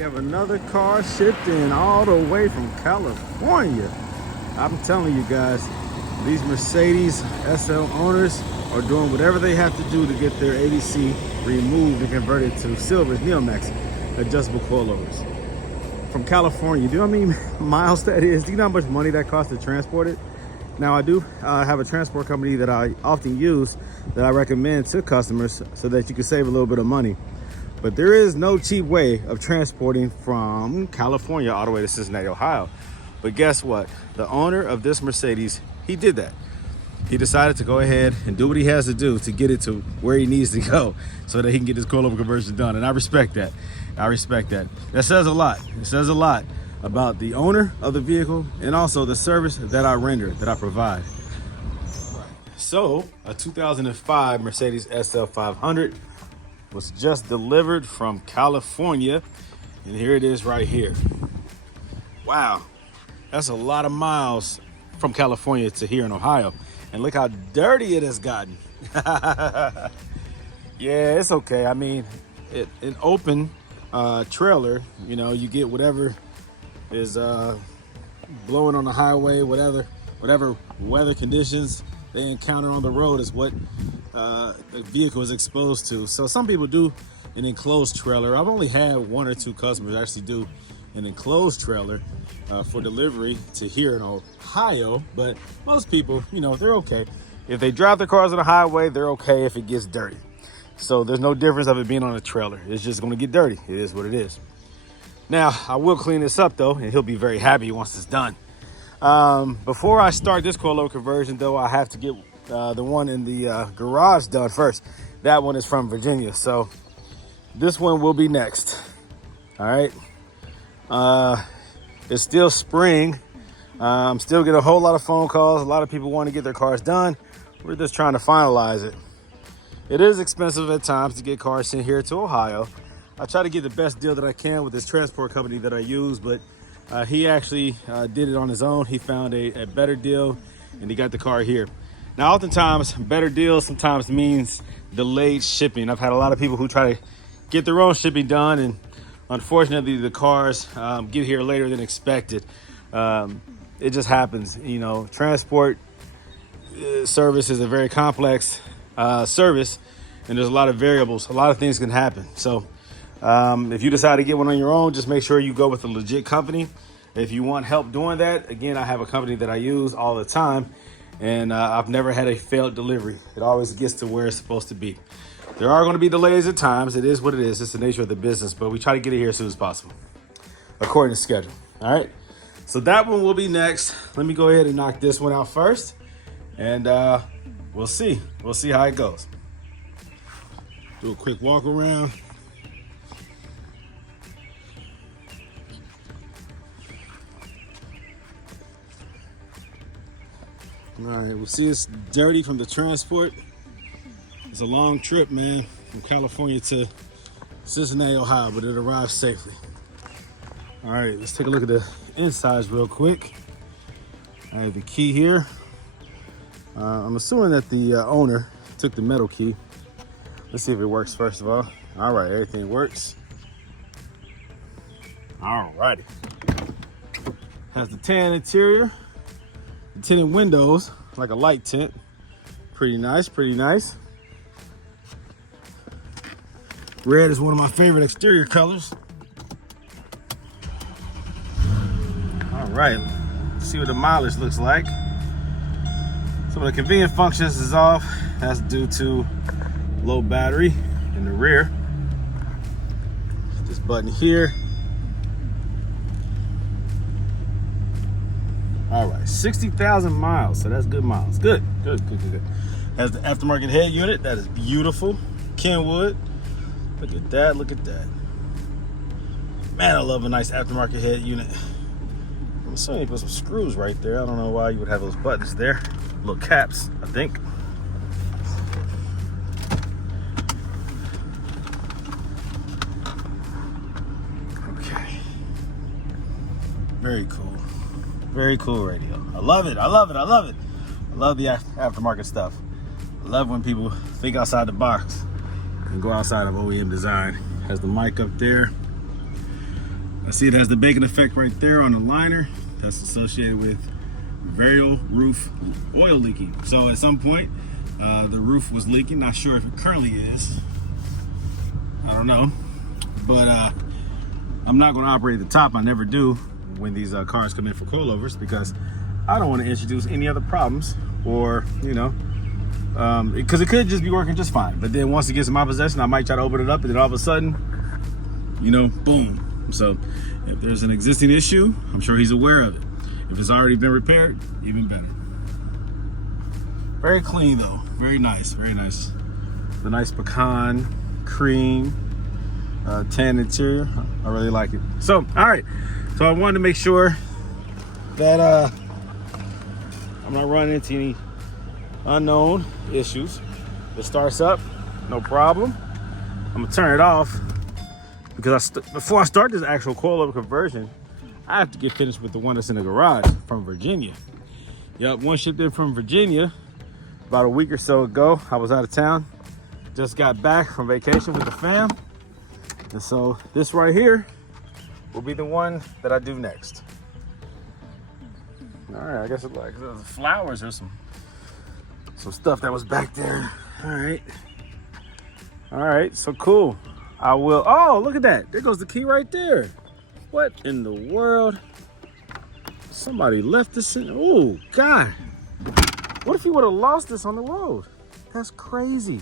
have another car shipped in all the way from California. I'm telling you guys, these Mercedes SL owners are doing whatever they have to do to get their ADC removed and converted to Silver's Neomax adjustable coilovers. From California, do you know how many miles that is? Do you know how much money that costs to transport it? Now I do have a transport company that I often use that I recommend to customers so that you can save a little bit of money. But there is no cheap way of transporting from California all the way to Cincinnati, Ohio. But guess what? The owner of this Mercedes, he did that. He decided to go ahead and do what he has to do to get it to where he needs to go so that he can get his coilover conversion done. And I respect that. I respect that. That says a lot. It says a lot about the owner of the vehicle and also the service that I render, that I provide. So, a 2005 Mercedes SL500 was just delivered from California, and here it is right here. Wow, that's a lot of miles from California to here in Ohio. And look how dirty it has gotten. Yeah, it's okay. I mean, an open trailer, you know, you get whatever is blowing on the highway, whatever weather conditions they encounter on the road is what the vehicle is exposed to. So some people do an enclosed trailer. I've only had one or two customers actually do an enclosed trailer for delivery to here in Ohio, but most people, you know, they're okay. If they drive their cars on the highway, they're okay if it gets dirty. So there's no difference of it being on a trailer. It's just gonna get dirty. It is what it is. Now, I will clean this up though, and he'll be very happy once it's done. Before I start this coilover conversion though, I have to get the one in the garage done first. That one is from Virginia, so this one will be next. All right. It's still spring. I'm still getting a whole lot of phone calls. A lot of people want to get their cars done. We're just trying to finalize it. It is expensive at times to get cars sent here to Ohio. I try to get the best deal that I can with this transport company that I use, but he actually did it on his own. He found a better deal and he got the car here. Now, oftentimes, better deals sometimes means delayed shipping. I've had a lot of people who try to get their own shipping done, and unfortunately, the cars get here later than expected. It just happens, you know. Transport service is a very complex service, and there's a lot of variables. A lot of things can happen. So if you decide to get one on your own, just make sure you go with a legit company. If you want help doing that, again, I have a company that I use all the time, and I've never had a failed delivery. It always gets to where it's supposed to be. There are going to be delays at times. It is what it is. It's the nature of the business, but we try to get it here as soon as possible, according to schedule. All right. So that one will be next. Let me go ahead and knock this one out first, and we'll see. We'll see how it goes. Do a quick walk around. All right. We'll see. It's dirty from the transport. It's a long trip, man, from California to Cincinnati, Ohio, but it arrived safely. All right, let's take a look at the insides real quick. I have the key here. I'm assuming that the owner took the metal key. Let's see if it works first of all. All right, everything works. All righty. Has the tan interior, the tinted windows, like a light tint. Pretty nice, pretty nice. Red is one of my favorite exterior colors. All right, let's see what the mileage looks like. Some of the convenient functions is off. That's due to low battery in the rear. This button here. All right, 60,000 miles, so that's good miles. Good. Has the aftermarket head unit. That is beautiful. Kenwood. Look at that, look at that. Man, I love a nice aftermarket head unit. I'm assuming you put some screws right there. I don't know why you would have those buttons there. Little caps, I think. Okay. Very cool. Very cool radio. I love it, I love it, I love it. I love the aftermarket stuff. I love when people think outside the box and go outside of OEM design. Has the mic up there. I see it has the bacon effect right there on the liner. That's associated with variable roof oil leaking. So at some point, the roof was leaking. Not sure if it currently is. I don't know. But I'm not going to operate at the top. I never do when these cars come in for coilovers, because I don't want to introduce any other problems, or, you know, because it could just be working just fine. But then once it gets in my possession, I might try to open it up, and then all of a sudden, you know, boom. So if there's an existing issue, I'm sure he's aware of it. If it's already been repaired, even better. Very clean though, very nice, very nice. The nice pecan cream tan interior, I really like it. So, all right, so I wanted to make sure that I'm not running into any unknown issues. It starts up, no problem. I'm gonna turn it off, because before I start this actual coilover conversion, I have to get finished with the one that's in the garage from Virginia. Yep, one shipped in from Virginia about a week or so ago. I was out of town, just got back from vacation with the fam. And so this right here will be the one that I do next. All right, I guess it's like the flowers or some stuff that was back there. All right, so cool. I will, oh, look at that. There goes the key right there. What in the world? Somebody left this in, oh, God. What if he would have lost this on the road? That's crazy.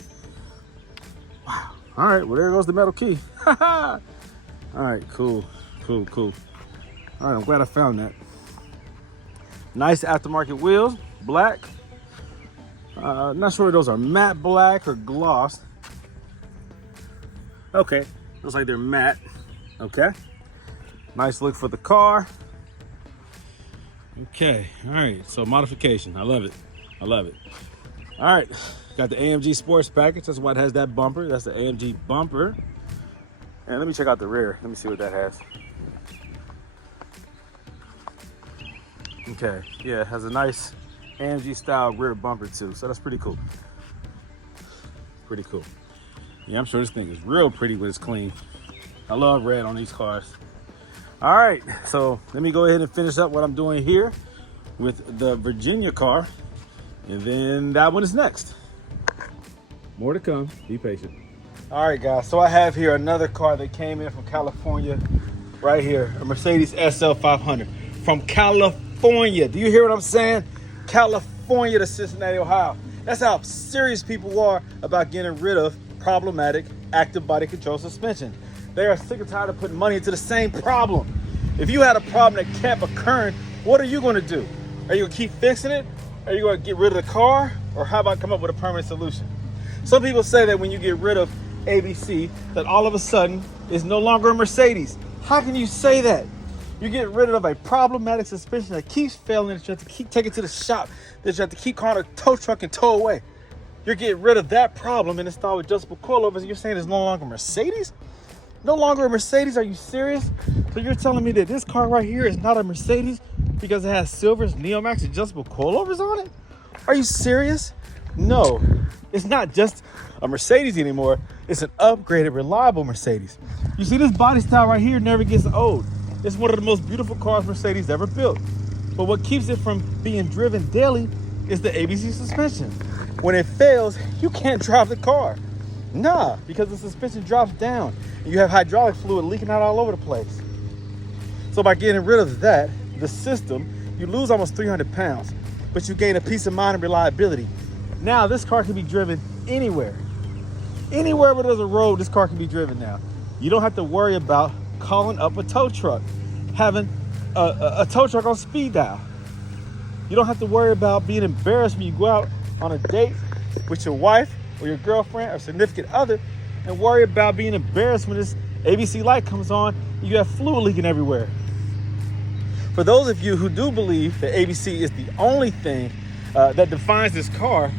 Wow. All right, well, there goes the metal key. All right, cool. All right, I'm glad I found that. Nice aftermarket wheels, black. Not sure if those are matte black or gloss. Okay, looks like they're matte. Okay. Nice look for the car. Okay, all right, so modification, I love it. All right, got the AMG Sports package. That's why it has that bumper. That's the AMG bumper. And let me check out the rear. Let me see what that has. Okay, yeah, it has a nice AMG style rear bumper too, so that's pretty cool. Yeah, I'm sure this thing is real pretty when it's clean. I love red on these cars. All right, so let me go ahead and finish up what I'm doing here with the Virginia car, and then that one is next. More to come, be patient. All right, guys, so I have here another car that came in from California, right here, a Mercedes SL500 from California. Do you hear what I'm saying? California to Cincinnati, Ohio. That's how serious people are about getting rid of problematic active body control suspension. They are sick and tired of putting money into the same problem. If you had a problem that kept occurring, what are you going to do? Are you going to keep fixing it? Are you going to get rid of the car? Or how about come up with a permanent solution? Some people say that when you get rid of ABC, that all of a sudden it's no longer a Mercedes. How can you say that? You get rid of a problematic suspension that keeps failing, that you have to keep taking to the shop, that you have to keep calling a tow truck and tow away. You're getting rid of that problem and install adjustable coilovers, and you're saying it's no longer Mercedes? No longer a Mercedes? Are you serious? So you're telling me that this car right here is not a Mercedes because it has Silver's Neomax adjustable coilovers on it? Are you serious? No, it's not just a Mercedes anymore. It's an upgraded, reliable Mercedes. You see, this body style right here never gets old. It's one of the most beautiful cars Mercedes ever built. But what keeps it from being driven daily is the ABC suspension. When it fails, you can't drive the car. Nah, because the suspension drops down and you have hydraulic fluid leaking out all over the place. So by getting rid of that, the system, you lose almost 300 pounds, but you gain a peace of mind and reliability. Now this car can be driven anywhere. Anywhere where there's a road, this car can be driven now. You don't have to worry about calling up a tow truck, having a tow truck on speed dial. You don't have to worry about being embarrassed when you go out on a date with your wife or your girlfriend or significant other and worry about being embarrassed when this ABC light comes on and you have fluid leaking everywhere. For those of you who do believe that ABC is the only thing that defines this car,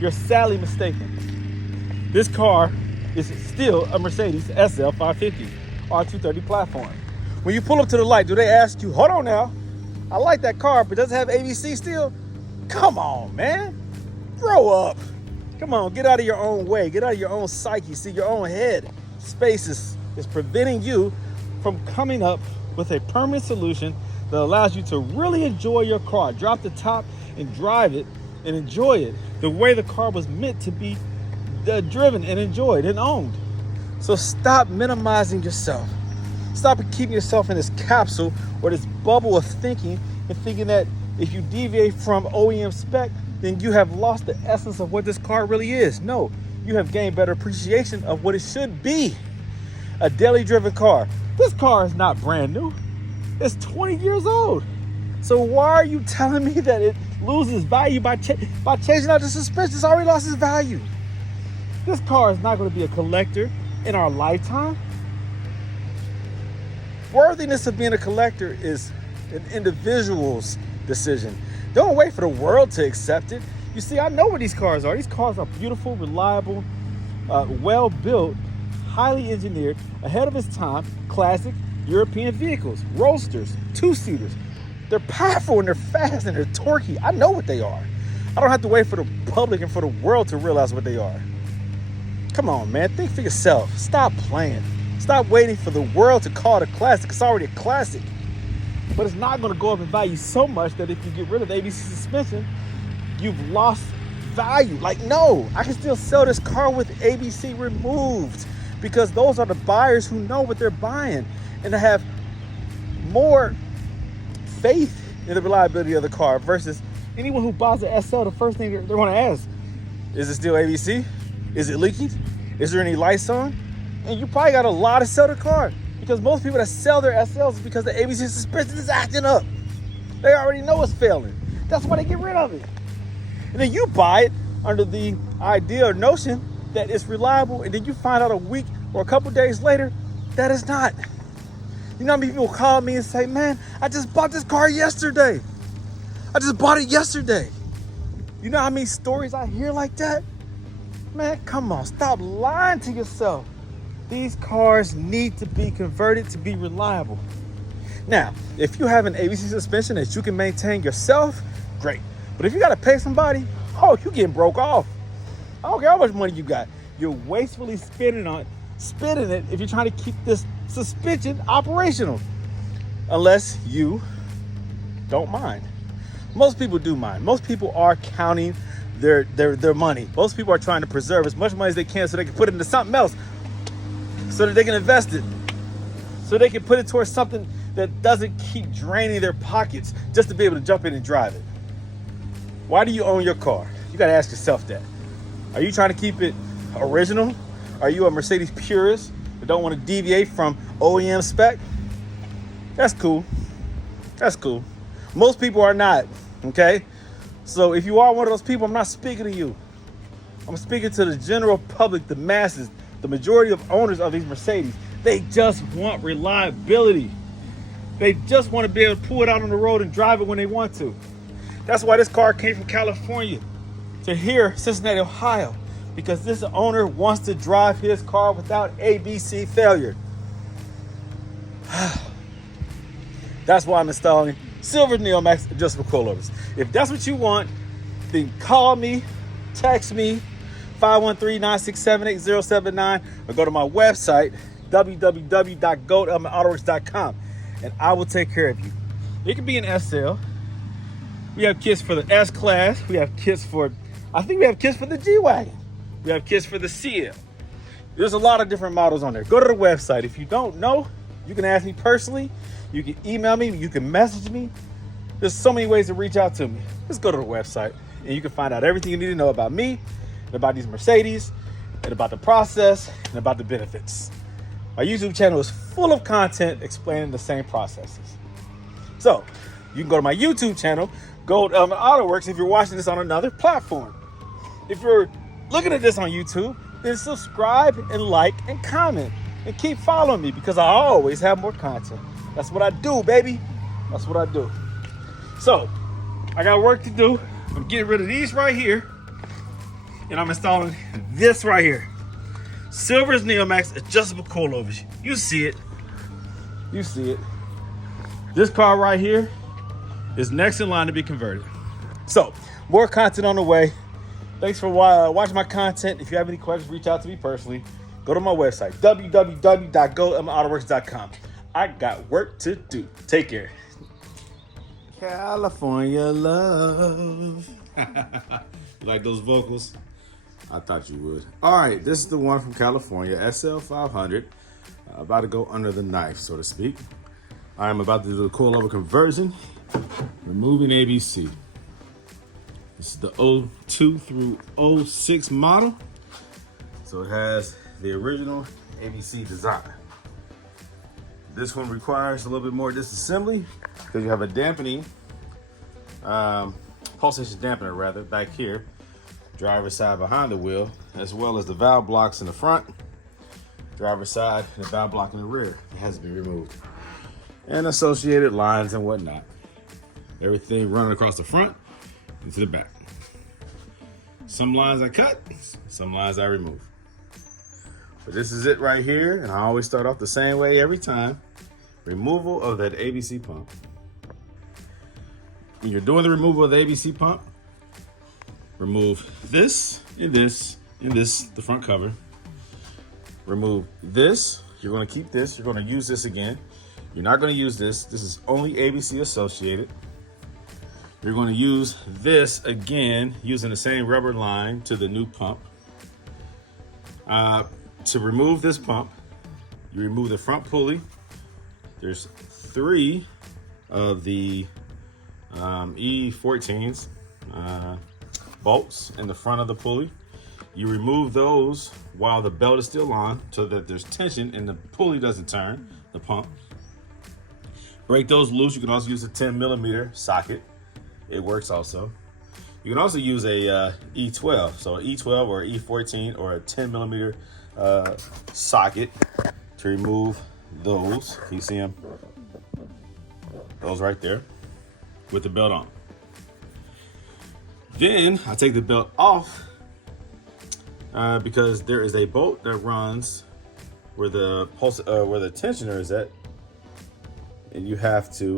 you're sadly mistaken. This car is still a Mercedes SL500 R230 platform. When you pull up to the light, do they ask you, hold on now, I like that car, but does it have ABC still? Come on, man. Grow up. Come on, get out of your own way. Get out of your own psyche. See, your own head space is preventing you from coming up with a permanent solution that allows you to really enjoy your car. Drop the top and drive it and enjoy it the way the car was meant to be driven and enjoyed and owned. So stop minimizing yourself. Stop keeping yourself in this capsule or this bubble of thinking and thinking that if you deviate from OEM spec, then you have lost the essence of what this car really is. No, you have gained better appreciation of what it should be. A daily driven car. This car is not brand new. It's 20 years old. So why are you telling me that it loses value by changing out the suspension? It's already lost its value. This car is not going to be a collector in our lifetime. Worthiness of being a collector is an individual's decision. Don't wait for the world to accept it. You see, I know what these cars are. These cars are beautiful, reliable, well-built, highly engineered, ahead of its time, classic European vehicles, roadsters, two-seaters. They're powerful and they're fast and they're torquey. I know what they are. I don't have to wait for the public and for the world to realize what they are. Come on, man, think for yourself. Stop playing. Stop waiting for the world to call it a classic. It's already a classic. But it's not going to go up in value so much that if you get rid of the ABC suspension, you've lost value. Like, no, I can still sell this car with ABC removed because those are the buyers who know what they're buying and they have more faith in the reliability of the car versus anyone who buys an SL. The first thing they're going to ask, is it still ABC? Is it leaking? Is there any lights on? And you probably got a lot to sell the car because most people that sell their SLs is because the ABC suspension is acting up. They already know it's failing. That's why they get rid of it. And then you buy it under the idea or notion that it's reliable, and then you find out a week or a couple days later that it's not. You know how many people call me and say, man, I just bought this car yesterday. I just bought it yesterday. You know how many stories I hear like that? Man, come on, stop lying to yourself. These cars need to be converted to be reliable. Now, if you have an ABC suspension that you can maintain yourself, great. But if you got to pay somebody, oh, you're getting broke off. I don't care how much money you got. You're wastefully spending it if you're trying to keep this suspension operational. Unless you don't mind. Most people do mind. Most people are counting their money. Most people are trying to preserve as much money as they can so they can put it into something else, so that they can invest it, so they can put it towards something that doesn't keep draining their pockets just to be able to jump in and drive it. Why do you own your car? You got to ask yourself that. Are you trying to keep it original? Are you a Mercedes purist that don't want to deviate from OEM spec? That's cool. That's cool. Most people are not, okay? So if you are one of those people, I'm not speaking to you. I'm speaking to the general public, the masses, the majority of owners of these Mercedes. They just want reliability. They just want to be able to pull it out on the road and drive it when they want to. That's why this car came from California to here, Cincinnati, Ohio, because this owner wants to drive his car without ABC failure. That's why I'm installing Silver Neomax adjustable coilovers. If that's what you want, then call me, text me, 513-967-8079, or go to my website, www.goatautoworks.com, and I will take care of you. It could be an SL. We have kits for the S-Class. We have kits for, I think we have kits for the G-Wagon. We have kits for the CL. There's a lot of different models on there. Go to the website. If you don't know, you can ask me personally. You can email me. You can message me. There's so many ways to reach out to me. Just go to the website, and you can find out everything you need to know about me, and about these Mercedes, and about the process, and about the benefits. My YouTube channel is full of content explaining the same processes. So you can go to my YouTube channel, go to Autoworks if you're watching this on another platform. If you're looking at this on YouTube, then subscribe and like and comment and keep following me because I always have more content. That's what I do, baby. That's what I do. So I got work to do. I'm getting rid of these right here, and I'm installing this right here. Silver's Neomax adjustable coilovers. You see it. You see it. This car right here is next in line to be converted. So more content on the way. Thanks for watching my content. If you have any questions, reach out to me personally. Go to my website, www.goatautoworks.com. I got work to do. Take care. California love. You like those vocals? I thought you would. All right, this is the one from California, SL500. About to go under the knife, so to speak. I'm about to do the coilover conversion, removing ABC. This is the 02 through 06 model. So it has the original ABC design. This one requires a little bit more disassembly because you have a dampening, pulsation dampener rather, back here, driver's side behind the wheel, as well as the valve blocks in the front, driver's side, and the valve block in the rear. It has to be removed. And associated lines and whatnot. Everything running across the front and to the back. Some lines I cut, some lines I remove. But this is it right here, and I always start off the same way every time. Removal of that ABC pump. When you're doing the removal of the ABC pump, remove this and this and this, the front cover. Remove this. You're going to keep this. You're going to use this again. You're not going to use this. This is only ABC associated. You're going to use this again, using the same rubber line to the new pump. To remove this pump, you remove the front pulley. There's 3 of the E14s bolts in the front of the pulley. You remove those while the belt is still on so that there's tension and the pulley doesn't turn, the pump. Break those loose. You can also use a 10mm socket. It works also. You can also use a E12, so an E12 or E14 or a 10mm socket to remove those. You see them? Those right there with the belt on. Then I take the belt off because there is a bolt that runs where the tensioner is at, and you have to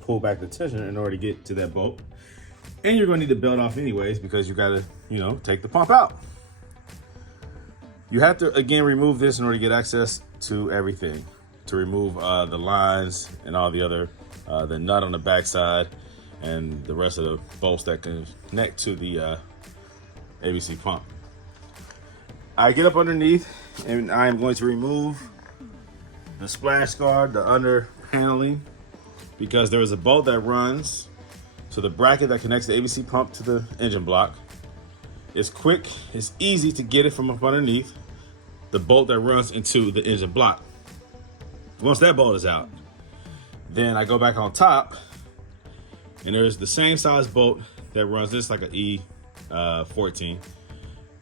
pull back the tensioner in order to get to that bolt. And you're going to need the belt off anyways because you got to, take the pump out. You have to again remove this in order to get access to everything. To remove the lines and all the other, the nut on the backside and the rest of the bolts that connect to the ABC pump. I get up underneath and I am going to remove the splash guard, the under paneling, because there is a bolt that runs to the bracket that connects the ABC pump to the engine block. It's quick, it's easy to get it from up underneath the bolt that runs into the engine block. Once that bolt is out, then I go back on top and there's the same size bolt that runs this, like an E14.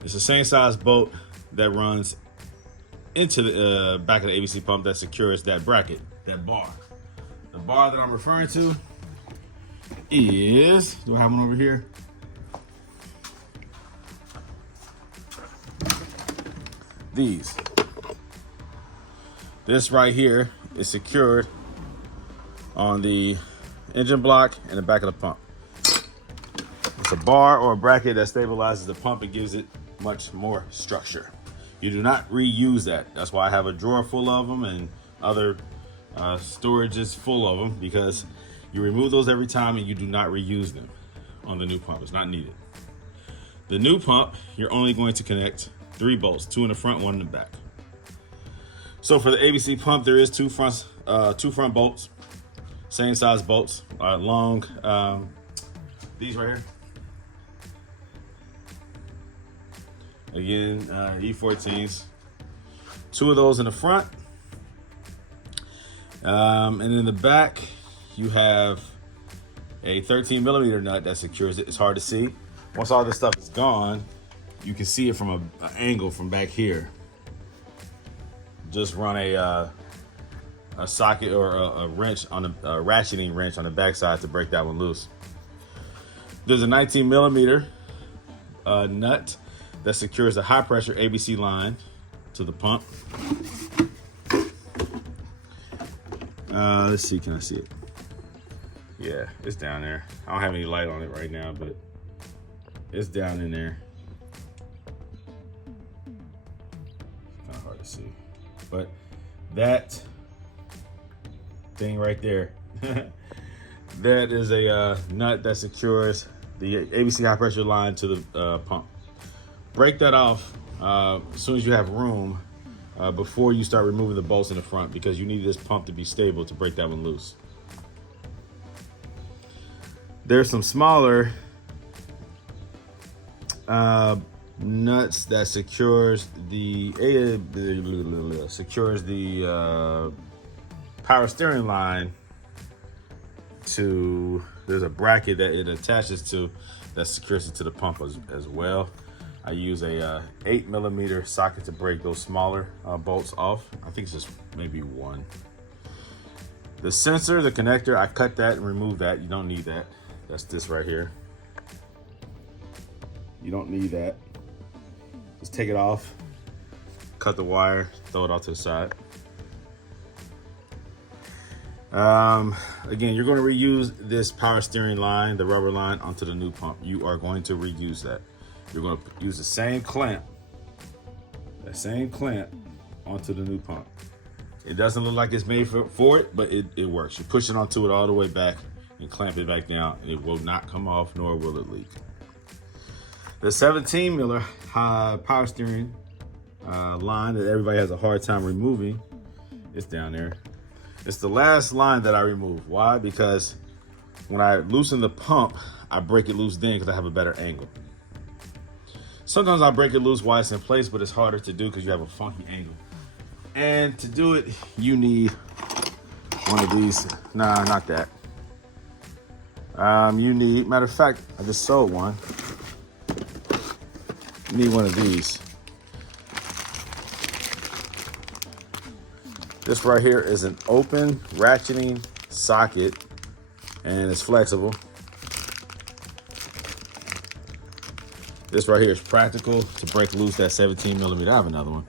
It's the same size bolt that runs into the back of the ABC pump that secures that bracket, that bar. The bar that I'm referring to is, do I have one over here? These. This right here is secured on the engine block and the back of the pump. It's a bar or a bracket that stabilizes the pump and gives it much more structure. You do not reuse that. That's why I have a drawer full of them and other storages full of them, because you remove those every time and you do not reuse them on the new pump. It's not needed. The new pump, you're only going to connect 3 bolts, 2 in the front, 1 in the back. So for the ABC pump, there is 2 front bolts, same size bolts, long, these right here. Again, E14s, 2 of those in the front. And in the back, you have a 13mm nut that secures it. It's hard to see. Once all this stuff is gone, you can see it from an angle from back here. Just run a socket or a wrench on a ratcheting wrench on the backside to break that one loose. There's a 19mm nut that secures the high pressure ABC line to the pump. Let's see, can I see it? Yeah, it's down there. I don't have any light on it right now, but it's down in there. Kind of hard to see, but that thing right there. That is a nut that secures the ABC high pressure line to the pump. Break that off as soon as you have room before you start removing the bolts in the front, because you need this pump to be stable to break that one loose. There's some smaller nuts that secures the power steering line to, there's a bracket that it attaches to that secures it to the pump as well. I use a 8mm socket to break those smaller bolts off. I think it's just maybe one. The sensor, the connector, I cut that and removed that. You don't need that. That's this right here. You don't need that. Just take it off, cut the wire, throw it off to the side. Again, you're going to reuse this power steering line, the rubber line, onto the new pump. You are going to reuse that. You're going to use the same clamp, that same clamp, onto the new pump. It doesn't look like it's made for it, but it works. You push it onto it all the way back and clamp it back down, and it will not come off, nor will it leak. The 17mm power steering line that everybody has a hard time removing, it's down there. It's the last line that I remove. Why? Because when I loosen the pump, I break it loose then because I have a better angle. Sometimes I break it loose while it's in place, but it's harder to do because you have a funky angle. And to do it, you need one of these. Nah, not that. You need, matter of fact, I just sold one. You need one of these. This right here is an open ratcheting socket, and it's flexible. This right here is practical to break loose that 17mm. I have another one.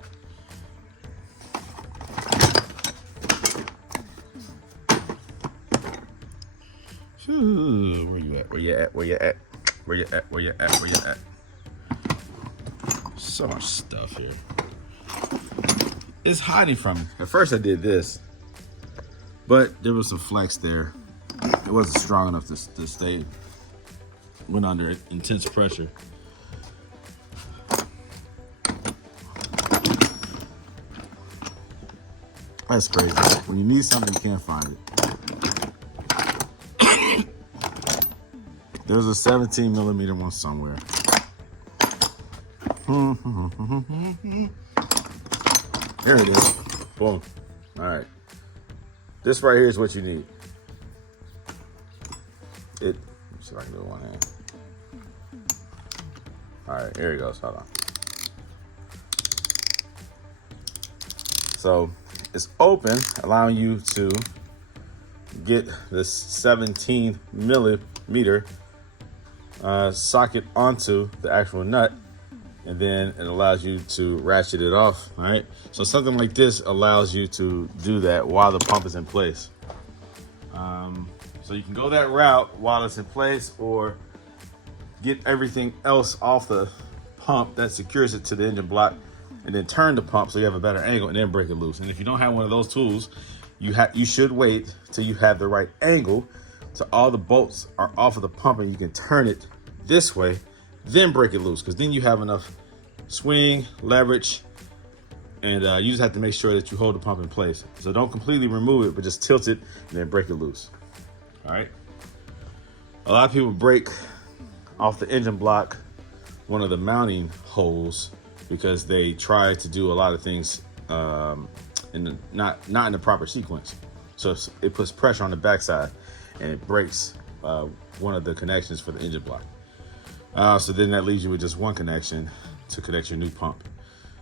Ooh, where you at? Where you at? Where you at? Where you at? Where you at? Where you at? So much stuff here. It's hiding from me. At first I did this, but there was some flex there. It wasn't strong enough to stay. Went under intense pressure. That's crazy. When you need something, you can't find it. There's a 17mm one somewhere. There it is. Boom. All right. This right here is what you need. Let me see if I can do it one hand. All right, here it goes. Hold on. So it's open, allowing you to get this 17mm socket onto the actual nut, and then it allows you to ratchet it off. All right, so something like this allows you to do that while the pump is in place. So you can go that route while it's in place, or get everything else off the pump that secures it to the engine block, and then turn the pump so you have a better angle, and then break it loose. And if you don't have one of those tools, you should wait till you have the right angle, so all the bolts are off of the pump and you can turn it this way, then break it loose, because then you have enough swing, leverage, and you just have to make sure that you hold the pump in place. So don't completely remove it, but just tilt it and then break it loose. All right. A lot of people break off the engine block one of the mounting holes because they try to do a lot of things not in the proper sequence. So it puts pressure on the backside and it breaks one of the connections for the engine block. So then that leaves you with just one connection to connect your new pump.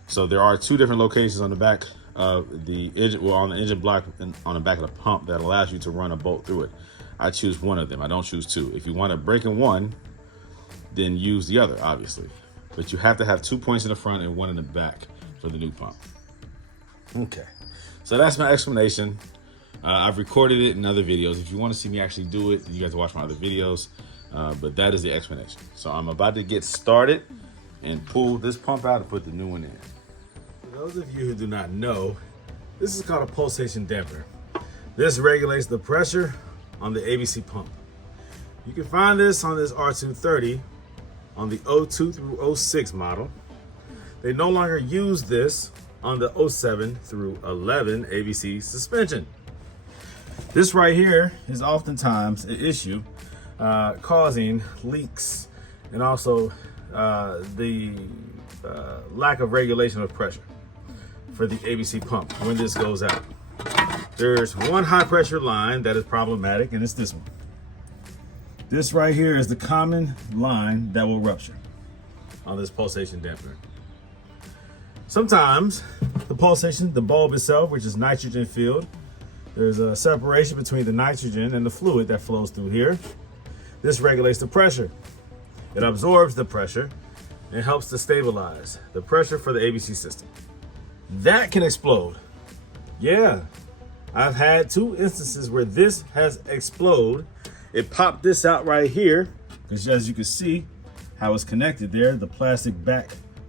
So there are two different locations on the back of the engine, well, on the engine block and on the back of the pump, that allows you to run a bolt through it. I choose one of them. I don't choose two. If you want to break in one, then use the other, obviously. But you have to have 2 points in the front and one in the back for the new pump. Okay, so that's my explanation. I've recorded it in other videos. If you want to see me actually do it, you guys watch my other videos. But that is the explanation. So I'm about to get started and pull this pump out and put the new one in. For those of you who do not know, this is called a pulsation damper. This regulates the pressure on the ABC pump. You can find this on this R230 on the 02 through 06 model. They no longer use this on the 07 through 11 ABC suspension. This right here is oftentimes an issue causing leaks and also the lack of regulation of pressure for the ABC pump when this goes out. There's one high pressure line that is problematic, and it's this one. This right here is the common line that will rupture on this pulsation dampener. Sometimes the pulsation, the bulb itself, which is nitrogen filled, there's a separation between the nitrogen and the fluid that flows through here. This regulates the pressure. It absorbs the pressure and helps to stabilize the pressure for the ABC system. That can explode. Yeah, I've had 2 instances where this has exploded. It popped this out right here, because as you can see how it's connected there, the plastic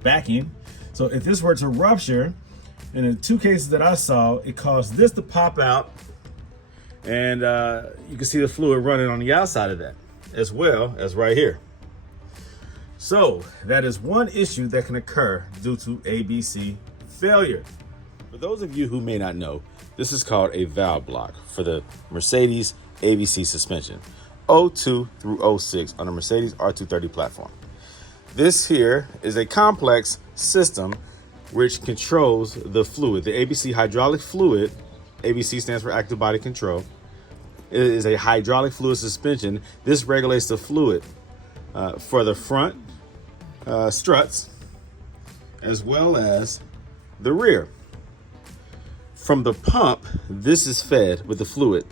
backing. So if this were to rupture, in the 2 cases that I saw, it caused this to pop out, and you can see the fluid running on the outside of that, as well as right here. So that is one issue that can occur due to ABC failure. For those of you who may not know, this is called a valve block for the Mercedes ABC suspension, 02 through 06 on the Mercedes R230 platform. This here is a complex system which controls the fluid, the ABC hydraulic fluid. ABC stands for active body control. It is a hydraulic fluid suspension. This regulates the fluid for the front struts as well as the rear. From the pump, this is fed with the fluid.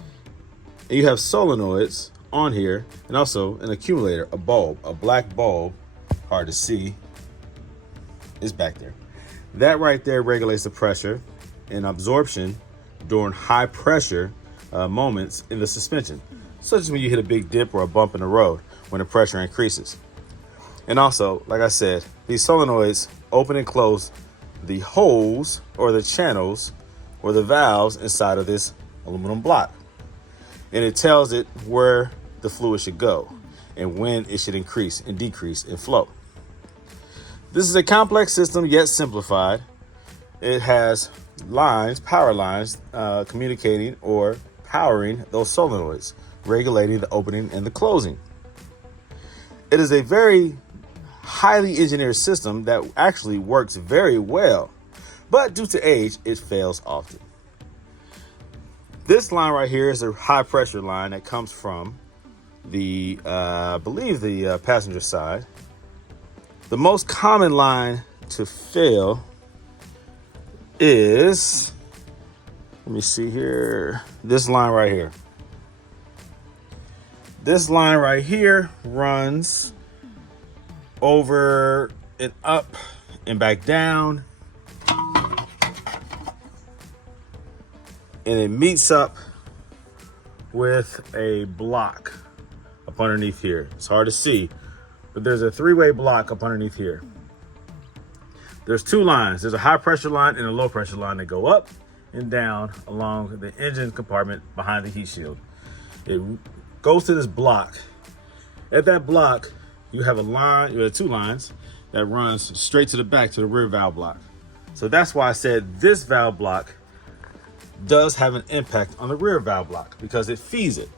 And you have solenoids on here and also an accumulator, a bulb, a black bulb, hard to see, is back there. That right there regulates the pressure and absorption during high pressure moments in the suspension, such as when you hit a big dip or a bump in the road when the pressure increases. And also, like I said, these solenoids open and close the holes or the channels or the valves inside of this aluminum block. And it tells it where the fluid should go and when it should increase and decrease in flow. This is a complex system yet simplified. It has lines, power lines, communicating or powering those solenoids, regulating the opening and the closing. It is a very highly engineered system that actually works very well, but due to age, it fails often. This line right here is a high pressure line that comes from the, I believe the passenger side. The most common line to fail is, let me see here, this line right here. This line right here runs over and up and back down, and it meets up with a block up underneath here. It's hard to see, but there's a 3-way block up underneath here. There's 2 lines. There's a high pressure line and a low pressure line that go up and down along the engine compartment behind the heat shield. It goes to this block. At that block, you have a line, you have 2 lines that runs straight to the back to the rear valve block. So that's why I said this valve block does have an impact on the rear valve block because it feeds it.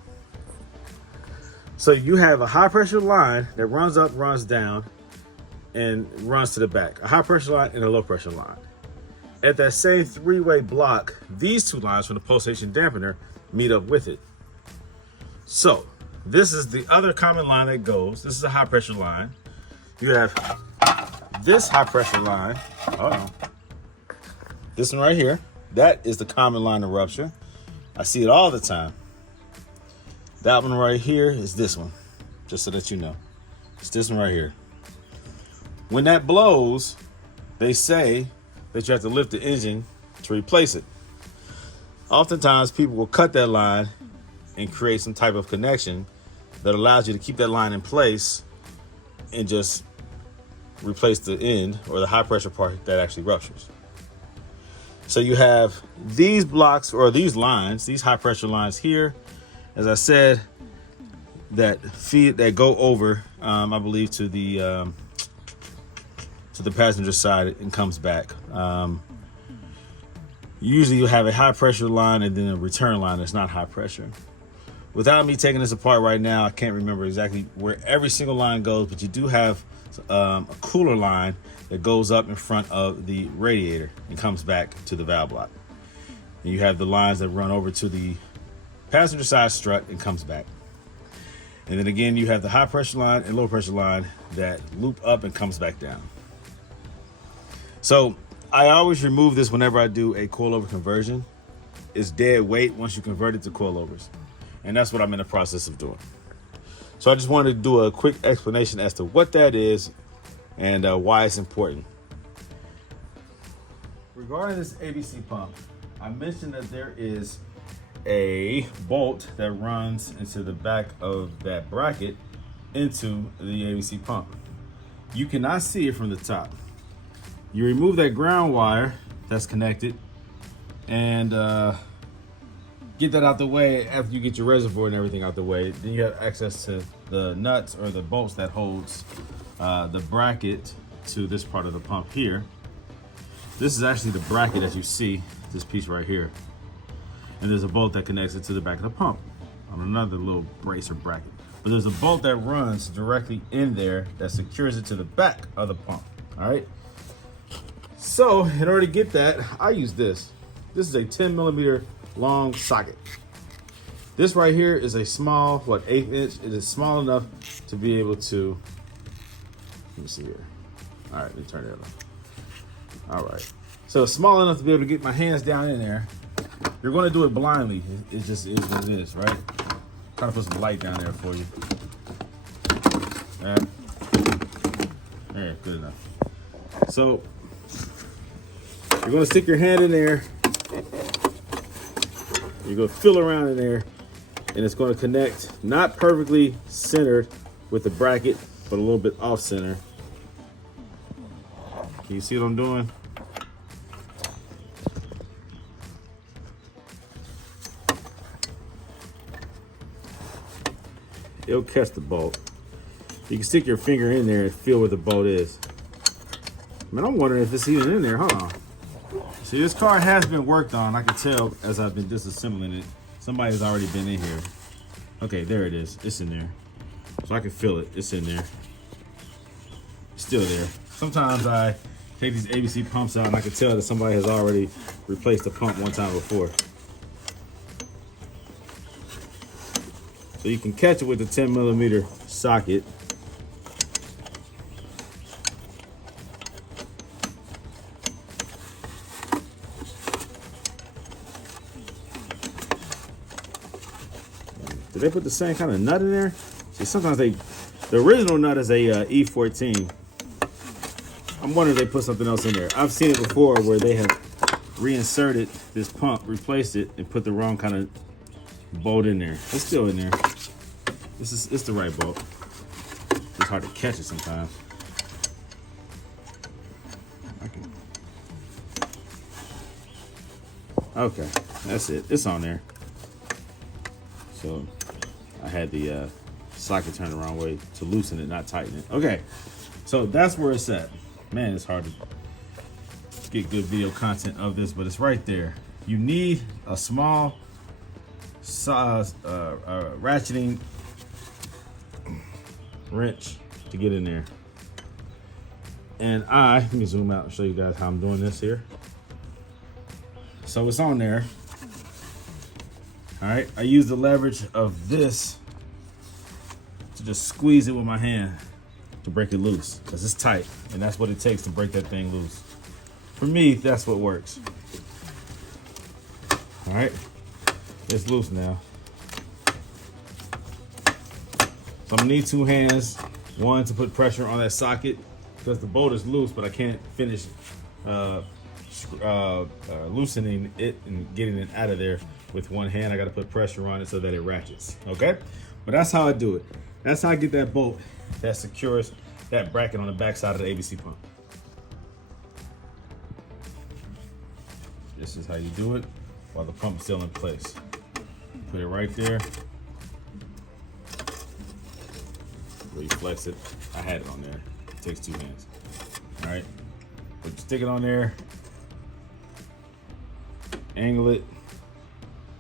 So you have a high pressure line that runs up, runs down, and runs to the back. A high pressure line and a low pressure line. At that same 3-way block, these 2 lines from the pulsation dampener meet up with it. So this is the other common line that goes. This is a high pressure line. You have this high pressure line. This one right here. That is the common line of rupture. I see it all the time. That one right here is this one, just so that you know. It's this one right here. When that blows, they say that you have to lift the engine to replace it. Oftentimes, people will cut that line and create some type of connection that allows you to keep that line in place and just replace the end or the high pressure part that actually ruptures. So you have these blocks or these lines, these high pressure lines here, as I said, that go over, I believe, to the passenger side and comes back. Usually you have a high pressure line and then a return line that's not high pressure. Without me taking this apart right now, I can't remember exactly where every single line goes, but you do have a cooler line that goes up in front of the radiator and comes back to the valve block. And you have the lines that run over to the passenger side strut and comes back. And then again, you have the high pressure line and low pressure line that loop up and comes back down. So I always remove this whenever I do a coilover conversion. It's dead weight once you convert it to coilovers. And that's what I'm in the process of doing. So I just wanted to do a quick explanation as to what that is and why it's important. Regarding this ABC pump, I mentioned that there is a bolt that runs into the back of that bracket into the ABC pump. You cannot see it from the top. You remove that ground wire that's connected and get that out the way after you get your reservoir and everything out the way. Then you have access to the nuts or the bolts that holds the bracket to this part of the pump here. This is actually the bracket as you see, this piece right here. And there's a bolt that connects it to the back of the pump on another little brace or bracket. But there's a bolt that runs directly in there that secures it to the back of the pump, all right? So in order to get that, I use this. This is a 10 millimeter long socket. This right here is a small, 1/8 inch. It is small enough to be able to, let me see here. All right, let me turn it on. All right. So it's small enough to be able to get my hands down in there. You're going to do it blindly. It just is what it is, right? Trying to put some light down there for you. All right. There, good enough. So you're going to stick your hand in there. You're going to feel around in there, and it's going to connect, not perfectly centered with the bracket, but a little bit off center. Can you see what I'm doing? It'll catch the bolt. You can stick your finger in there and feel where the bolt is. Man, I'm wondering if it's even in there. Hold on. See, this car has been worked on. I can tell as I've been disassembling it. Somebody's already been in here. Okay, there it is. It's in there. So I can feel it. It's in there. It's still there. Sometimes I take these ABC pumps out and I can tell that somebody has already replaced the pump one time before. So you can catch it with the 10 millimeter socket. Did they put the same kind of nut in there? See, sometimes the original nut is a E14. I'm wondering if they put something else in there. I've seen it before where they have reinserted this pump, replaced it, and put the wrong kind of bolt in there. It's still in there. It's the right bolt. It's hard to catch it sometimes. Okay, that's it. It's on there. So I had the socket turned the wrong way to loosen it, not tighten it. Okay, so that's where it's at. Man, it's hard to get good video content of this, but it's right there. You need a small size ratcheting wrench to get in there. And let me zoom out and show you guys how I'm doing this here. So it's on there. All right, I use the leverage of this to just squeeze it with my hand to break it loose, because it's tight, and that's what it takes to break that thing loose. For me, that's what works. All right, it's loose now. So I'm gonna need two hands, one to put pressure on that socket because the bolt is loose, but I can't finish loosening it and getting it out of there with one hand. I gotta put pressure on it so that it ratchets, okay? But that's how I do it. That's how I get that bolt that secures that bracket on the back side of the ABC pump. This is how you do it while the pump is still in place. Put it right there. Where you flex it. I had it on there. It takes 2 hands. All right. But stick it on there. Angle it.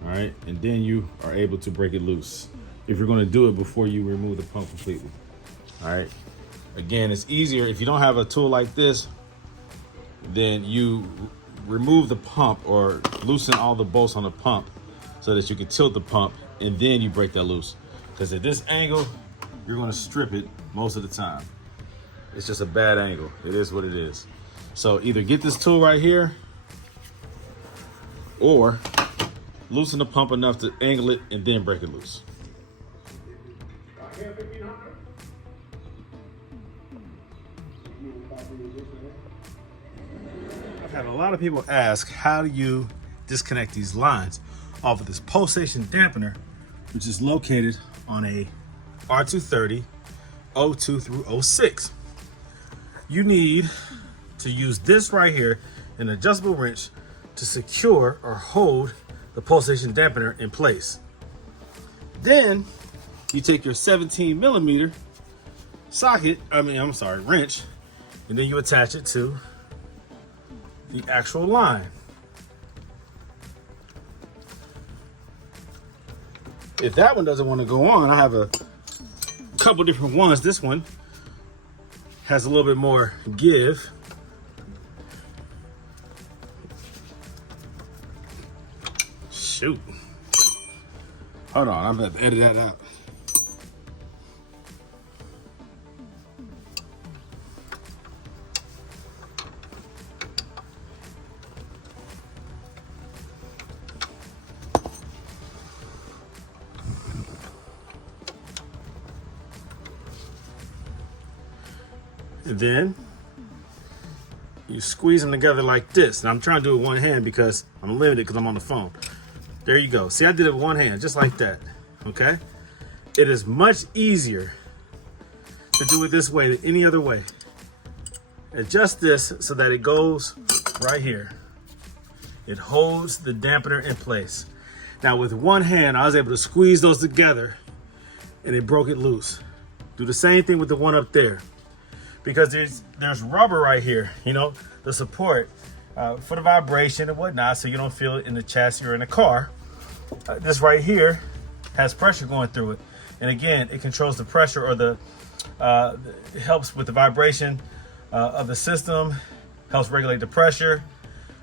All right. And then you are able to break it loose. If you're going to do it before you remove the pump completely. All right. Again, it's easier if you don't have a tool like this. Then you remove the pump or loosen all the bolts on the pump so that you can tilt the pump, and then you break that loose. Because at this angle, you're going to strip it most of the time. It's just a bad angle. It is what it is. So either get this tool right here or loosen the pump enough to angle it and then break it loose. I've had a lot of people ask, how do you disconnect these lines off of this pulsation dampener, which is located on a R230 02 through 06. You need to use this right here, an adjustable wrench, to secure or hold the pulsation dampener in place. Then you take your 17 millimeter wrench, and then you attach it to the actual line. If that one doesn't want to go on, I have a couple different ones. This one has a little bit more give. Shoot. Hold on, I'm about to edit that out. And then you squeeze them together like this. And I'm trying to do it with one hand because I'm limited because I'm on the phone. There you go. See, I did it with one hand, just like that, okay? It is much easier to do it this way than any other way. Adjust this so that it goes right here. It holds the dampener in place. Now with one hand, I was able to squeeze those together and it broke it loose. Do the same thing with the one up there. Because there's rubber right here, you know, the support for the vibration and whatnot, so you don't feel it in the chassis or in the car. This right here has pressure going through it, and again, it controls the pressure, or it helps with the vibration of the system, helps regulate the pressure,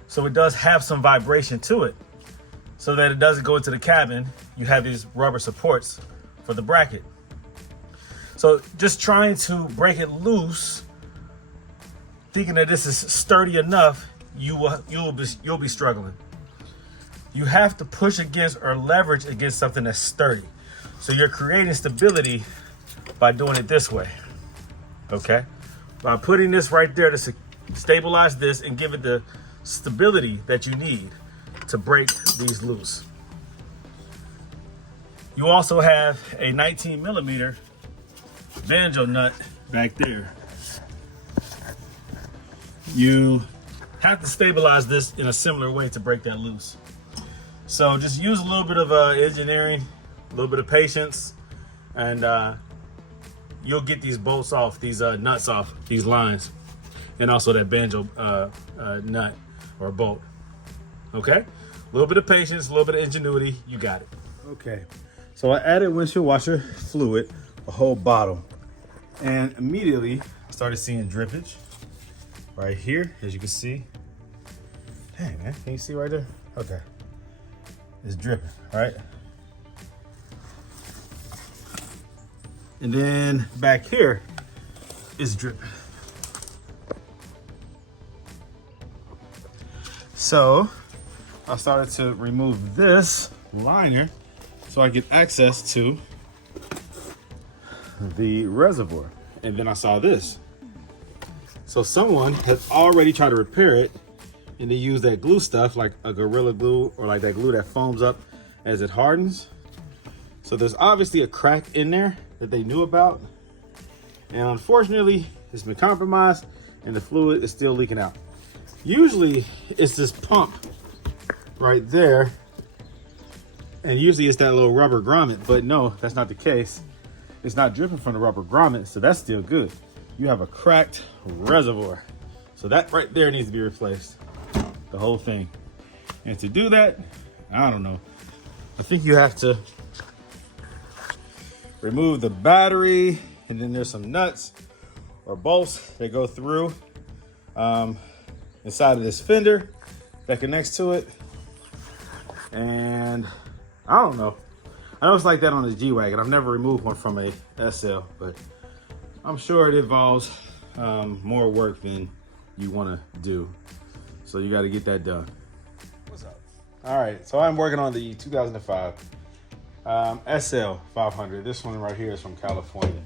so it does have some vibration to it, so that it doesn't go into the cabin. You have these rubber supports for the bracket. So just trying to break it loose, thinking that this is sturdy enough, you'll be struggling. You have to push against or leverage against something that's sturdy. So you're creating stability by doing it this way, okay? By putting this right there to stabilize this and give it the stability that you need to break these loose. You also have a 19 millimeter banjo nut back there. You have to stabilize this in a similar way to break that loose. So just use a little bit of engineering, a little bit of patience, and you'll get these bolts off, these nuts off, these lines, and also that banjo nut or bolt. Okay? A little bit of patience, a little bit of ingenuity, you got it. Okay, so I added windshield washer fluid, a whole bottle, and immediately I started seeing drippage right here, as you can see. Hey man, can you see right there? Okay, it's dripping, right? And then back here is dripping. So I started to remove this liner so I get access to the reservoir. And then I saw this. So someone has already tried to repair it, and they use that glue stuff like a Gorilla Glue, or like that glue that foams up as it hardens. So there's obviously a crack in there that they knew about. And unfortunately, it's been compromised and the fluid is still leaking out. Usually it's this pump right there. And usually it's that little rubber grommet, but no, that's not the case. It's not dripping from the rubber grommet, so that's still good. You have a cracked reservoir. So that right there needs to be replaced, the whole thing. And to do that, I don't know. I think you have to remove the battery, and then there's some nuts or bolts that go through inside of this fender that connects to it. And I don't know. I know it's like that on the G-Wagon. I've never removed one from a SL, but I'm sure it involves more work than you want to do. So you got to get that done. What's up? All right, so I'm working on the 2005 SL500. This one right here is from California.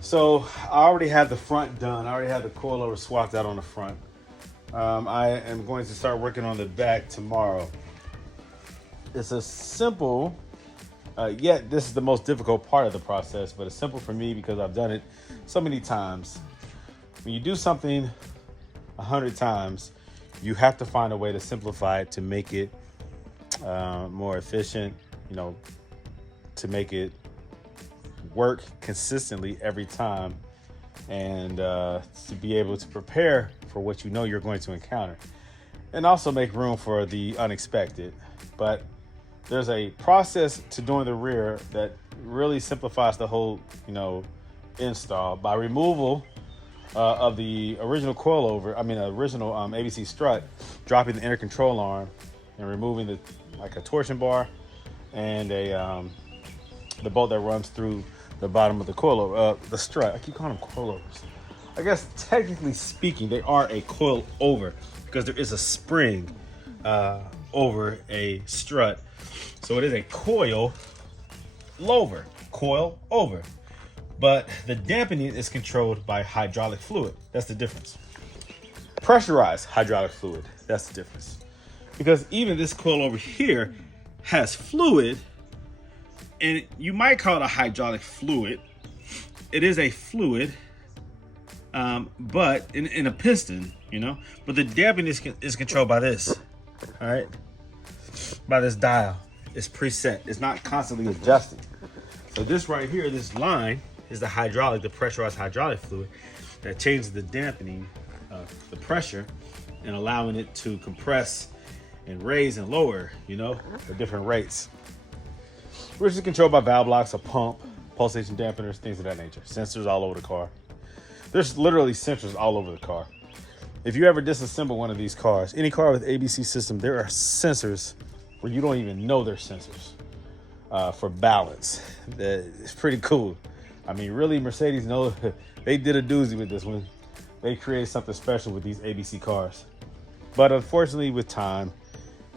So I already have the front done. I already have the coilover swapped out on the front. I am going to start working on the back tomorrow. It's a simple, yet this is the most difficult part of the process, but it's simple for me because I've done it so many times. When you do something 100 times, you have to find a way to simplify it, to make it more efficient, you know, to make it work consistently every time, and to be able to prepare for what you know you're going to encounter, and also make room for the unexpected. But there's a process to doing the rear that really simplifies the whole, you know, install by removal of the original coilover. I mean, original ABC strut, dropping the inner control arm and removing the a torsion bar and a the bolt that runs through the bottom of the coilover, the strut. I keep calling them coilovers. I guess technically speaking, they are a coilover because there is a spring over a strut. So it is a coil over. But the dampening is controlled by hydraulic fluid. That's the difference. Pressurized hydraulic fluid. That's the difference. Because even this coil over here has fluid, and you might call it a hydraulic fluid. It is a fluid, but in a piston, you know. But the dampening is controlled by this, all right? By this dial. It's preset. It's not constantly adjusting. So this right here, this line, is the pressurized hydraulic fluid that changes the dampening of the pressure and allowing it to compress and raise and lower, you know, at different rates. Which is controlled by valve locks, a pump, pulsation dampeners, things of that nature. Sensors all over the car. There's literally sensors all over the car. If you ever disassemble one of these cars, any car with ABC system, there are sensors where you don't even know they're sensors for balance. It's pretty cool. I mean, really, Mercedes knows they did a doozy with this one. They created something special with these ABC cars. But unfortunately, with time,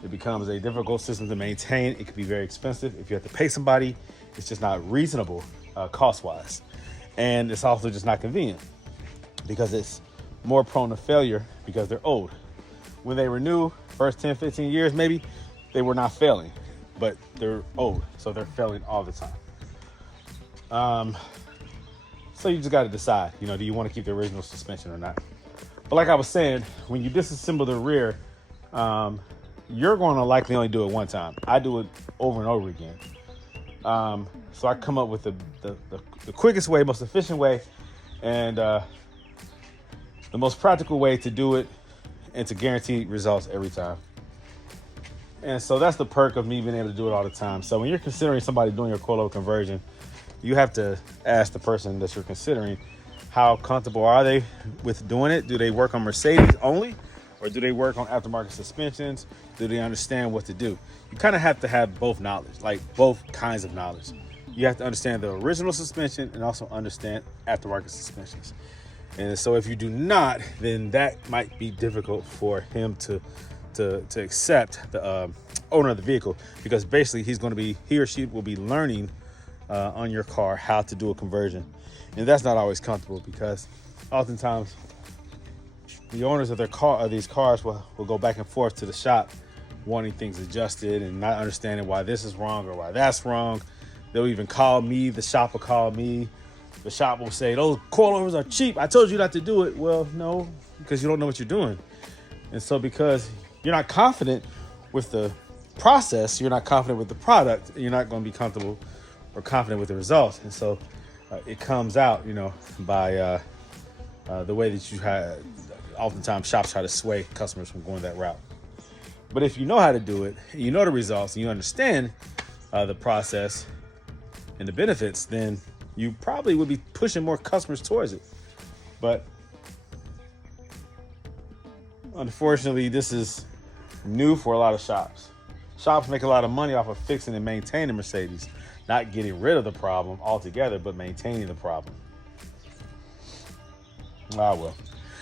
it becomes a difficult system to maintain. It could be very expensive. If you have to pay somebody, it's just not reasonable cost-wise. And it's also just not convenient because it's more prone to failure because they're old. When they renew, first 10, 15 years maybe, they were not failing, but they're old, so they're failing all the time. So you just got to decide, you know, do you want to keep the original suspension or not? But like I was saying, when you disassemble the rear, you're going to likely only do it one time. I do it over and over again. So I come up with the quickest way, most efficient way, and the most practical way to do it and to guarantee results every time. And so that's the perk of me being able to do it all the time. So when you're considering somebody doing your coilover conversion, you have to ask the person that you're considering, how comfortable are they with doing it? Do they work on Mercedes only? Or do they work on aftermarket suspensions? Do they understand what to do? You kind of have to have both knowledge, like both kinds of knowledge. You have to understand the original suspension and also understand aftermarket suspensions. And so if you do not, then that might be difficult for him to accept, the owner of the vehicle, because basically he or she will be learning on your car how to do a conversion. And that's not always comfortable because oftentimes the owners of these cars will go back and forth to the shop wanting things adjusted and not understanding why this is wrong or why that's wrong. They'll even call me, the shop will call me. The shop will say, those coilovers are cheap. I told you not to do it. Well, no, because you don't know what you're doing. And so because you're not confident with the process, you're not confident with the product, you're not going to be comfortable or confident with the results. And so it comes out, by the way that you have. Oftentimes shops try to sway customers from going that route. But if you know how to do it, you know the results, and you understand the process and the benefits, then you probably would be pushing more customers towards it. But unfortunately, this is new for a lot of shops. Shops make a lot of money off of fixing and maintaining Mercedes, not getting rid of the problem altogether, but maintaining the problem. Well.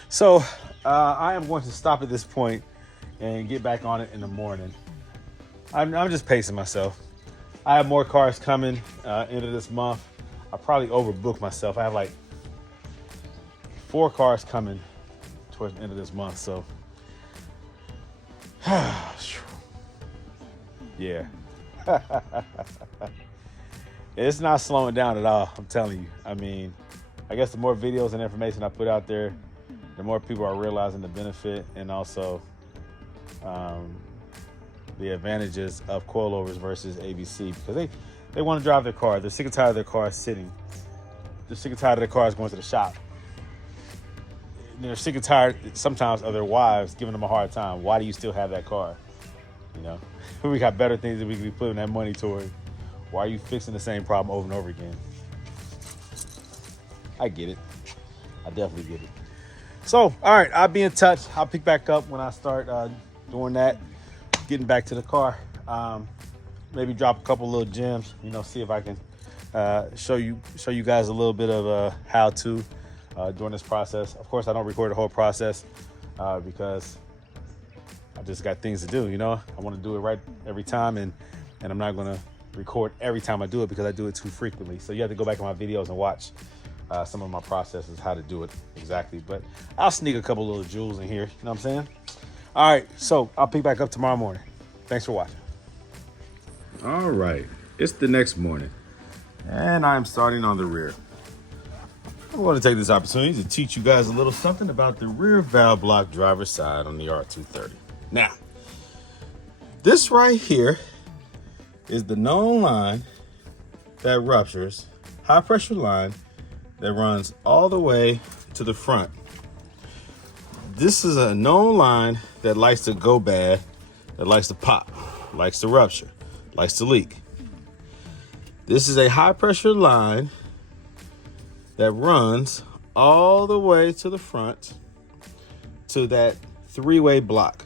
So I am going to stop at this point and get back on it in the morning. I'm just pacing myself. I have more cars coming end of this month. I probably overbooked myself. I have like 4 cars coming towards the end of this month. So yeah. It's not slowing down at all, I'm telling you. I mean, I guess the more videos and information I put out there, the more people are realizing the benefit and also the advantages of coilovers versus ABC, because they want to drive their car. They're sick and tired of their cars sitting. They're sick and tired of their cars going to the shop. They're sick and tired sometimes of their wives giving them a hard time. Why do you still have that car? We got better things that we could be putting that money toward. Why are you fixing the same problem over and over again? I get it. I definitely get it. So, all right, I'll be in touch. I'll pick back up when I start doing that, getting back to the car. Maybe drop a couple little gems, see if I can show you guys a little bit of how to during this process. Of course, I don't record the whole process because I just got things to do, I want to do it right every time, and I'm not going to record every time I do it because I do it too frequently. So you have to go back in my videos and watch some of my processes, how to do it exactly. But I'll sneak a couple little jewels in here, you know what I'm saying? All right, so I'll pick back up tomorrow morning. Thanks for watching. All right, it's the next morning, and I'm starting on the rear. I'm going to take this opportunity to teach you guys a little something about the rear valve block driver's side on the R230. Now, this right here is the known line that ruptures, high pressure line that runs all the way to the front. This is a known line that likes to go bad, that likes to pop, likes to rupture, likes to leak. This is a high pressure line that runs all the way to the front to that 3-way block.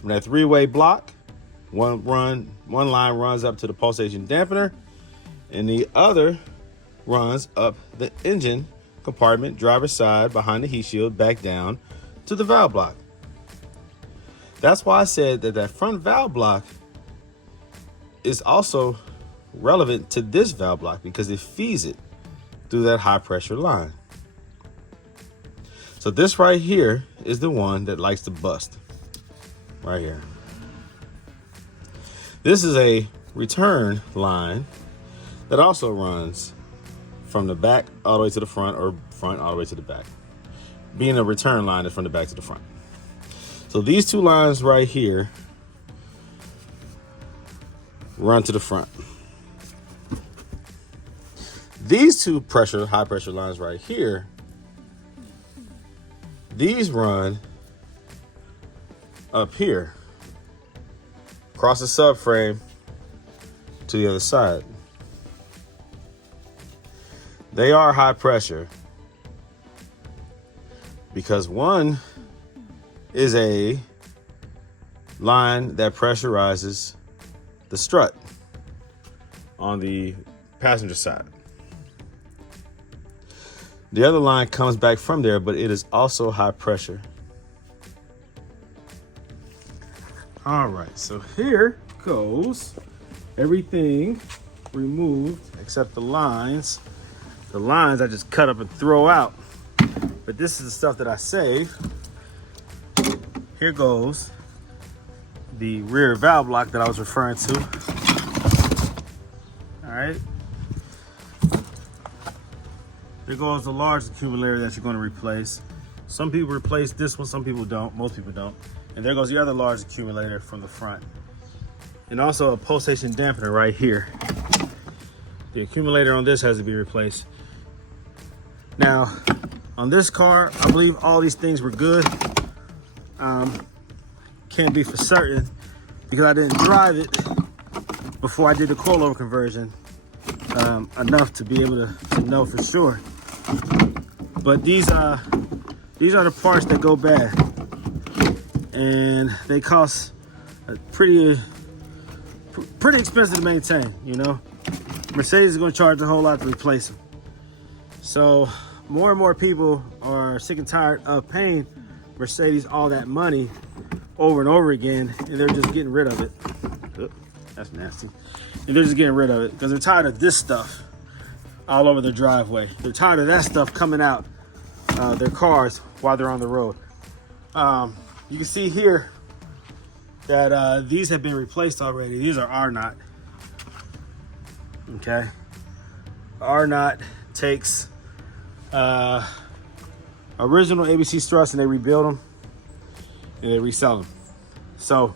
From that 3-way block, one line runs up to the pulsation dampener, and the other runs up the engine compartment, driver's side, behind the heat shield, back down to the valve block. That's why I said that front valve block is also relevant to this valve block, because it feeds it through that high pressure line. So this right here is the one that likes to bust right here. This is a return line that also runs from the back all the way to the front, or front all the way to the back. Being a return line is from the back to the front. So these two lines right here run to the front. These two high pressure lines right here, these run up here, across the subframe to the other side. They are high pressure because one is a line that pressurizes the strut on the passenger side. The other line comes back from there, but it is also high pressure. All right, so here goes everything removed except the lines. The lines I just cut up and throw out. But this is the stuff that I save. Here goes the rear valve block that I was referring to. All right. There goes the large accumulator that you're going to replace. Some people replace this one, some people don't, most people don't. And there goes the other large accumulator from the front. And also a pulsation dampener right here. The accumulator on this has to be replaced. Now, on this car, I believe all these things were good. Can't be for certain because I didn't drive it before I did the coilover conversion enough to be able to know for sure. But these are the parts that go bad, and they cost pretty expensive to maintain. You know, Mercedes is going to charge a whole lot to replace them. So more and more people are sick and tired of paying Mercedes all that money over and over again, and they're just getting rid of it. Oh, that's nasty. And they're just getting rid of it because they're tired of this stuff all over their driveway. They're tired of that stuff coming out their cars while they're on the road. You can see here that these have been replaced already. These are R-Knot. Okay. R-Knot takes original ABC struts and they rebuild them and they resell them. So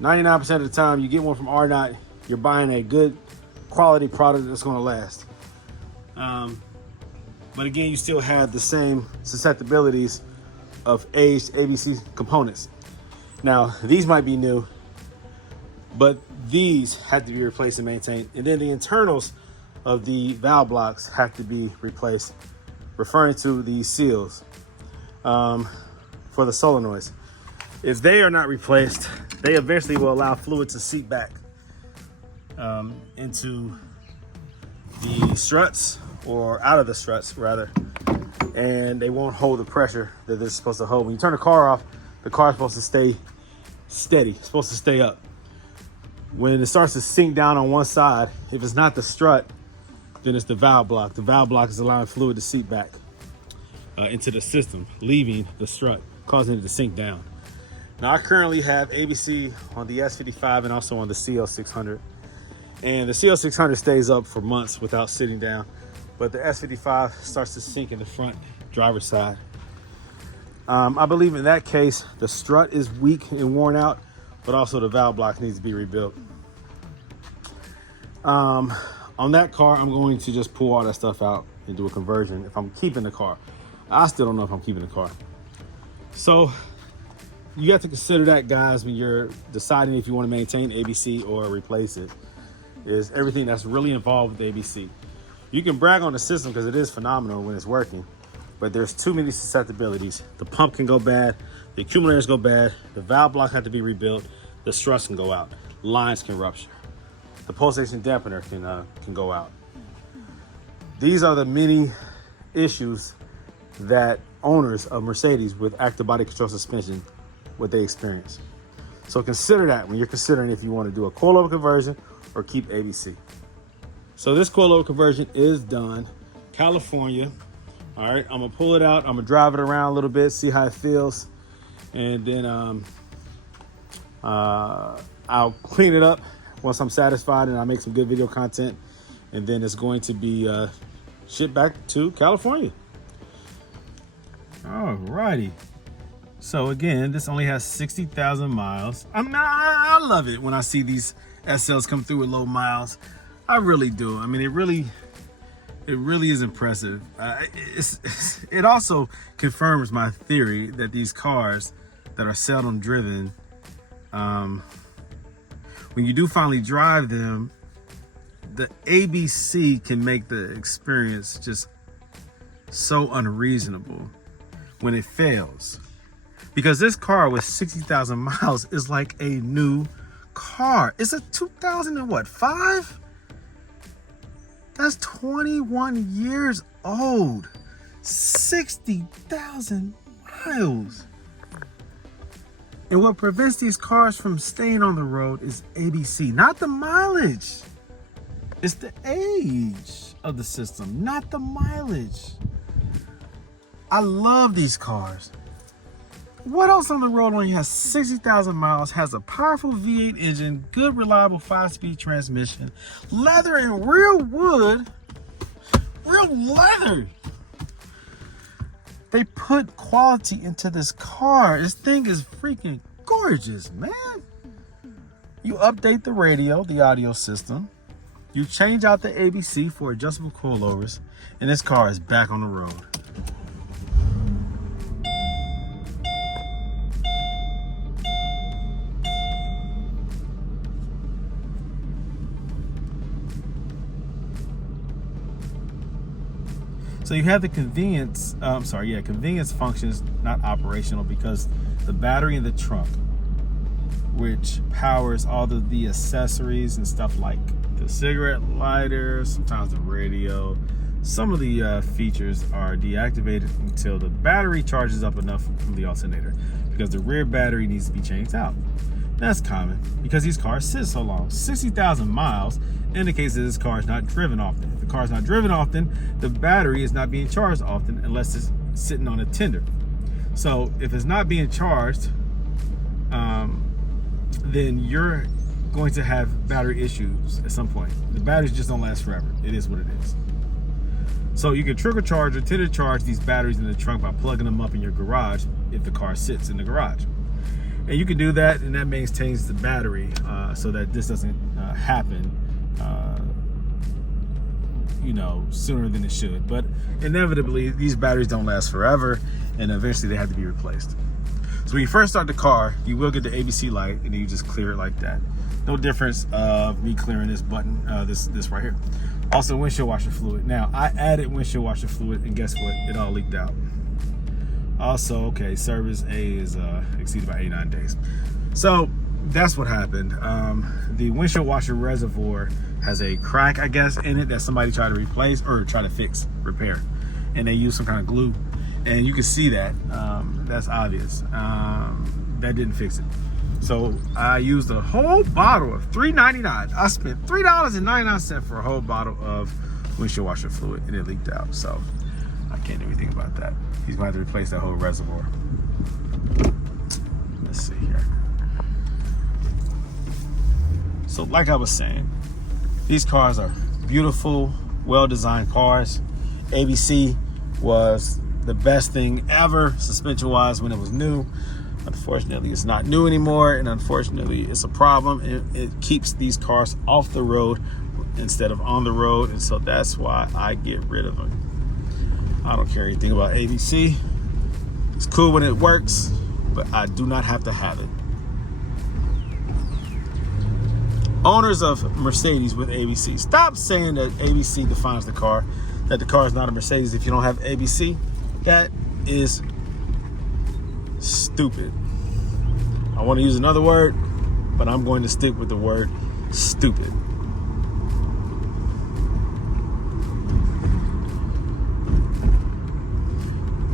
99% of the time you get one from R-Knot, you're buying a good quality product that's going to last. But again, you still have the same susceptibilities of aged ABC components. Now, these might be new, but these have to be replaced and maintained. And then the internals of the valve blocks have to be replaced, referring to the seals for the solenoids. If they are not replaced, they eventually will allow fluid to seep back into the struts, or out of the struts rather, and they won't hold the pressure that they're supposed to hold. When you turn the car off, the car is supposed to stay steady, it's supposed to stay up. When it starts to sink down on one side, if it's not the strut, then it's the valve block. The valve block is allowing fluid to seep back into the system, leaving the strut, causing it to sink down. Now, I currently have ABC on the S55 and also on the CL600. And the CL600 stays up for months without sitting down, but the S55 starts to sink in the front driver's side. I believe in that case, the strut is weak and worn out, but also the valve block needs to be rebuilt. On that car, I'm going to just pull all that stuff out and do a conversion if I'm keeping the car. I still don't know if I'm keeping the car. So you have to consider that, guys, when you're deciding if you want to maintain ABC or replace it, is everything that's really involved with ABC. You can brag on the system because it is phenomenal when it's working, but there's too many susceptibilities. The pump can go bad, the accumulators go bad, the valve block had to be rebuilt, the struts can go out, lines can rupture, the pulsation dampener can go out. These are the many issues that owners of Mercedes with active body control suspension, what they experience. So consider that when you're considering if you want to do a coilover conversion or keep ABC. So this coilover conversion is done. California. All right, I'm gonna pull it out. I'm gonna drive it around a little bit, see how it feels, and then I'll clean it up once I'm satisfied, and I'll make some good video content, and then it's going to be shipped back to California. All righty. So again, this only has 60,000 miles. I love it when I see these SLs come through with low miles. I really do. I mean, it really is impressive. It also confirms my theory that these cars that are seldom driven, when you do finally drive them, the ABC can make the experience just so unreasonable when it fails. Because this car with 60,000 miles is like a new car. It's a 2005? That's 21 years old. 60,000 miles. And what prevents these cars from staying on the road is ABC, not the mileage. It's the age of the system, not the mileage. I love these cars. What else on the road only has 60,000 miles, has a powerful V8 engine, good reliable 5-speed transmission, leather and real wood, real leather. They put quality into this car. This thing is freaking gorgeous, man. You update the radio, the audio system. You change out the ABC for adjustable coilovers, and this car is back on the road. So you have the convenience, convenience functions not operational because the battery in the trunk, which powers all the accessories and stuff like the cigarette lighter, sometimes the radio, some of the features are deactivated until the battery charges up enough from the alternator, because the rear battery needs to be changed out. That's common because these cars sit so long. 60,000 miles indicates that this car is not driven often. If the car is not driven often, the battery is not being charged often unless it's sitting on a tender. So if it's not being charged, then you're going to have battery issues at some point. The batteries just don't last forever. It is what it is. So you can trigger charge or tender charge these batteries in the trunk by plugging them up in your garage if the car sits in the garage. And you can do that, and that maintains the battery so that this doesn't happen sooner than it should. But inevitably, these batteries don't last forever, and eventually they have to be replaced. So when you first start the car, you will get the ABC light, and then you just clear it like that. No difference of me clearing this button, this right here. Also, windshield washer fluid. Now, I added windshield washer fluid, and guess what? It all leaked out. Also, okay, service A is exceeded by 89 days. So that's what happened. The windshield washer reservoir has a crack, I guess, in it that somebody tried to replace or try to fix, repair. And they used some kind of glue. And you can see that. That's obvious. That didn't fix it. So I used a whole bottle of $3.99. I spent $3.99 for a whole bottle of windshield washer fluid, and it leaked out. So I can't do anything about that. He's going to have to replace that whole reservoir. Let's see here. So like I was saying, these cars are beautiful, well-designed cars. ABC was the best thing ever, suspension-wise, when it was new. Unfortunately, it's not new anymore, and unfortunately, it's a problem. It keeps these cars off the road instead of on the road, and so that's why I get rid of them. I don't care anything about ABC. It's cool when it works, but I do not have to have it. Owners of Mercedes with ABC, stop saying that ABC defines the car, that the car is not a Mercedes if you don't have ABC. That is stupid. I want to use another word, but I'm going to stick with the word stupid.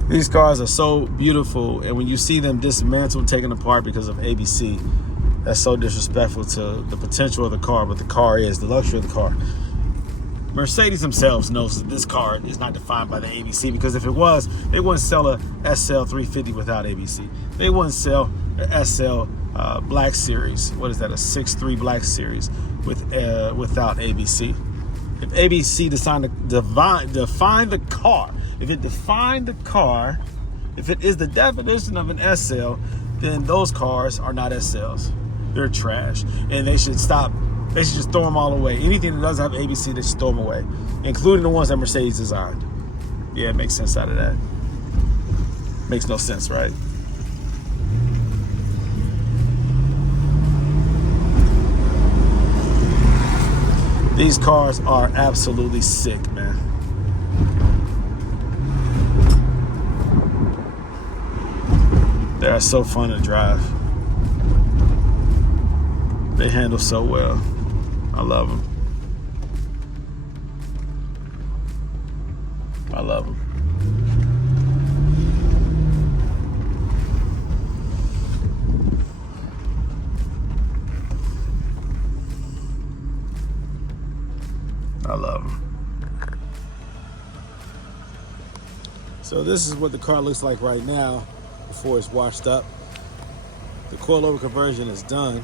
These cars are so beautiful, and when you see them dismantled, taken apart because of ABC, that's so disrespectful to the potential of the car, but the car is, the luxury of the car. Mercedes themselves knows that this car is not defined by the ABC, because if it was, they wouldn't sell a SL500 without ABC. They wouldn't sell a SL Black Series. What is that? A 6.3 Black Series without ABC. If ABC decided to define the car, if it defined the car, if it is the definition of an SL, then those cars are not SLs. They're trash, and they should stop. They should just throw them all away. Anything that doesn't have ABC, they should throw them away, including the ones that Mercedes designed. Yeah, it makes sense out of that. Makes no sense, right? These cars are absolutely sick, man. They are so fun to drive. They handle so well. I love them. I love them. I love them. So this is what the car looks like right now before it's washed up. The coilover conversion is done.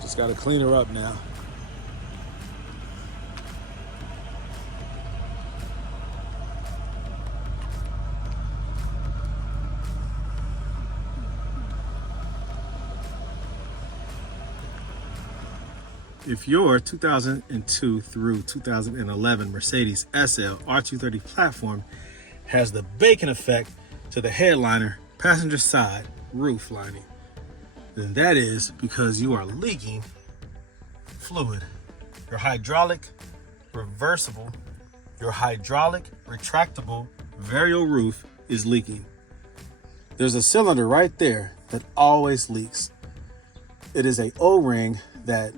Just got to clean her up now. if your 2002 through 2011 Mercedes SL R230 platform has the bacon effect to the headliner passenger side roof lining, then that is because you are leaking fluid. Your hydraulic retractable varial roof is leaking. There's a cylinder right there that always leaks. It is a O-ring that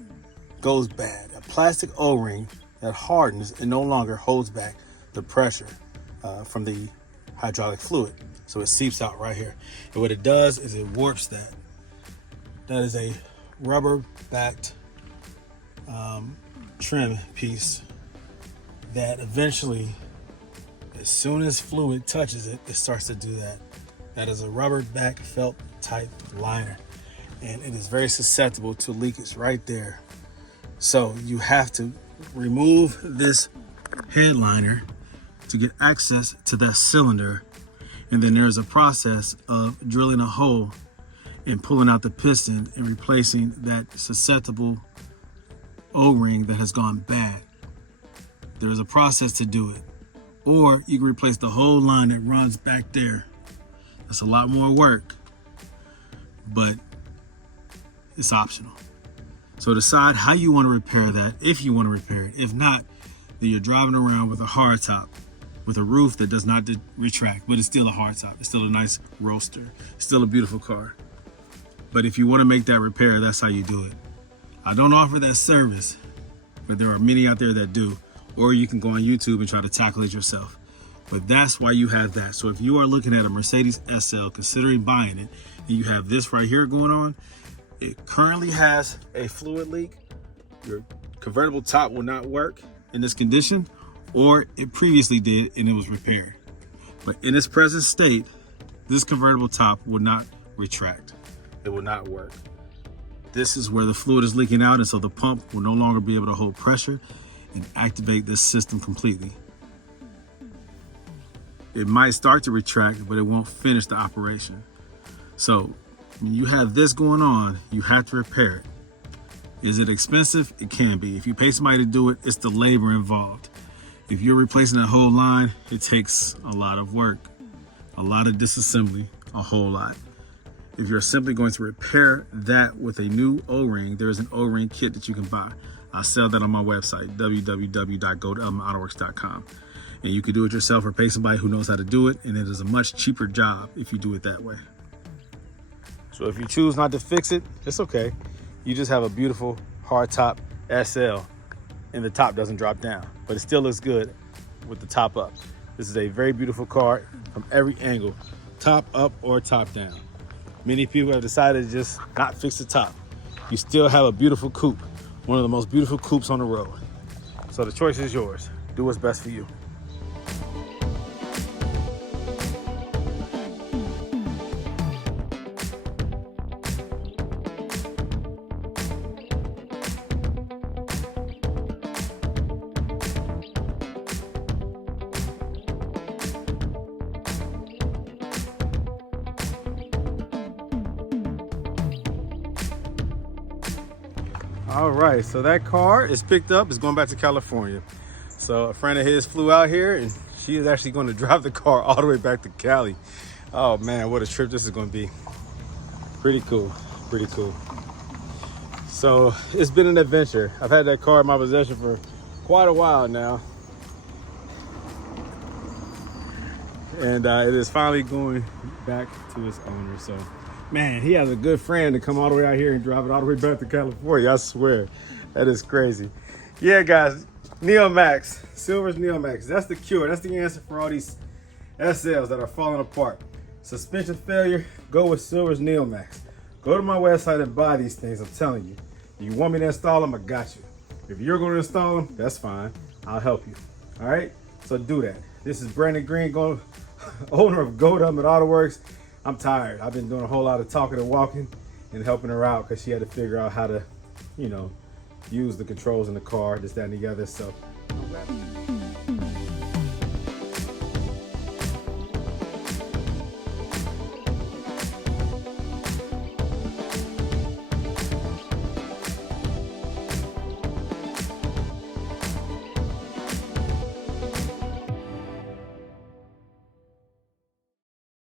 goes bad, a plastic O-ring that hardens and no longer holds back the pressure from the hydraulic fluid. So it seeps out right here. And what it does is it warps that. That is a rubber backed trim piece that eventually, as soon as fluid touches it, it starts to do that. That is a rubber back felt type liner, and it is very susceptible to leakage right there. So you have to remove this headliner to get access to that cylinder, and then there's a process of drilling a hole and pulling out the piston and replacing that susceptible O-ring that has gone bad. There's a process to do it. Or you can replace the whole line that runs back there. That's a lot more work, but it's optional. So decide how you want to repair that, if you want to repair it. If not, then you're driving around with a hard top, with a roof that does not retract, but it's still a hard top. It's still a nice roadster. It's still a beautiful car. But if you want to make that repair, that's how you do it. I don't offer that service, but there are many out there that do. Or you can go on YouTube and try to tackle it yourself. But that's why you have that. So if you are looking at a Mercedes SL, considering buying it, and you have this right here going on, it currently has a fluid leak. Your convertible top will not work in this condition, or it previously did and it was repaired. But in its present state, this convertible top will not retract. It will not work. This is where the fluid is leaking out, and so the pump will no longer be able to hold pressure and activate this system completely. It might start to retract, but it won't finish the operation. So when you have this going on, you have to repair it. Is it expensive? It can be. If you pay somebody to do it, it's the labor involved. If you're replacing that whole line, it takes a lot of work, a lot of disassembly, a whole lot. If you're simply going to repair that with a new O-ring, there's an O-ring kit that you can buy. I sell that on my website, www.autoworks.com. And you can do it yourself or pay somebody who knows how to do it, and it is a much cheaper job if you do it that way. So if you choose not to fix it, it's okay. You just have a beautiful hardtop SL, and the top doesn't drop down, but it still looks good with the top up. This is a very beautiful car from every angle, top up or top down. Many people have decided to just not fix the top. You still have a beautiful coupe, one of the most beautiful coupes on the road. So the choice is yours. Do what's best for you. All right, so that car is picked up. It's going back to California. So a friend of his flew out here, and she is actually going to drive the car all the way back to Cali. Oh man, what a trip this is going to be. Pretty cool, pretty cool. So it's been an adventure. I've had that car in my possession for quite a while now. And it is finally going back to its owner. So man, he has a good friend to come all the way out here and drive it all the way back to California. I swear, that is crazy. Yeah, guys, Neomax, Silver's Neomax. That's the cure. That's the answer for all these SLs that are falling apart. Suspension failure, go with Silver's Neomax. Go to my website and buy these things, I'm telling you. You want me to install them, I got you. If you're going to install them, that's fine. I'll help you. All right, so do that. This is Brandon Green, owner of Godum at Autoworks. I'm tired. I've been doing a whole lot of talking and walking and helping her out because she had to figure out how to, use the controls in the car, this, that, and the other. So